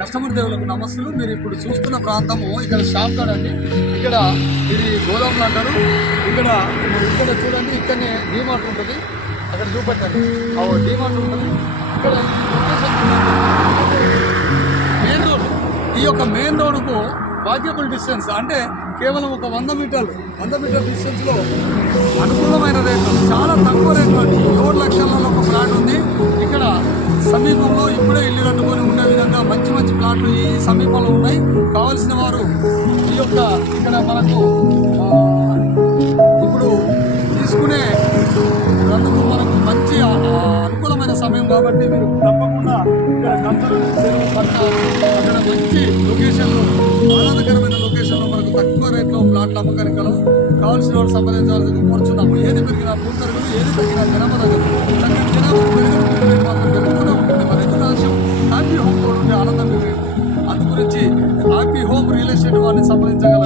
Customer దేవులకు నమస్తులు. మీరు ఇప్పుడు చూస్తున్న ప్రాంతము ఇక్కడ షాప్ గార్డ్ అండి. ఇక్కడ ఇది గోదాములు అంటారు. ఇక్కడ చూడండి, ఇక్కడనే డీమార్ట్ ఉంటుంది. అక్కడ చూపెట్టండి, డీమార్ట్ ఉంటుంది. ఇక్కడ మెయిన్ రోడ్, ఈ యొక్క మెయిన్ రోడ్డుకు వాక్యబుల్ డిస్టెన్స్ అంటే కేవలం ఒక 100 మీటర్ డిస్టెన్స్లో అనుకూలమైన రేట్లు, చాలా తక్కువ రేట్లు అండి. 7 లక్షలలో ఒక ప్లాట్ ఉంది. ఇక్కడ సమీపంలో ఇప్పుడే ఇల్లు కట్టుకొని ఉండే విధంగా మంచి మంచి ప్లాట్లు ఈ సమీపంలో ఉన్నాయి. కావలసిన వారు ఈ యొక్క ఇక్కడ మనకు ఇప్పుడు తీసుకునే అందుకు మనకు మంచి అనుకూలమైన సమయం కాబట్టి మీరు తప్పకుండా ఇక్కడ అక్కడ మంచి లొకేషన్లో, ఆహ్లాదకరమైన లొకేషన్లో మనకు తక్కువ రేట్లో ప్లాట్లు అమ్మకానికి కలవు. కావాల్సిన వారు సంప్రదించాల్సింది కోరుచున్నాము. ఏది పెరిగినా పూర్తరుగులు, ఏది పెరిగినా జనాభా తగ్గదు. చక్కటి జనాభా పెరుగుతూనే ఉంటుంది. మన ఎదురాశం హ్యాపీ హోమ్ తోడు ఉండే ఆనందం. అందు గురించి హ్యాపీ హోమ్ రియల్ ఎస్టేట్ వారిని సంప్రదించగలరు.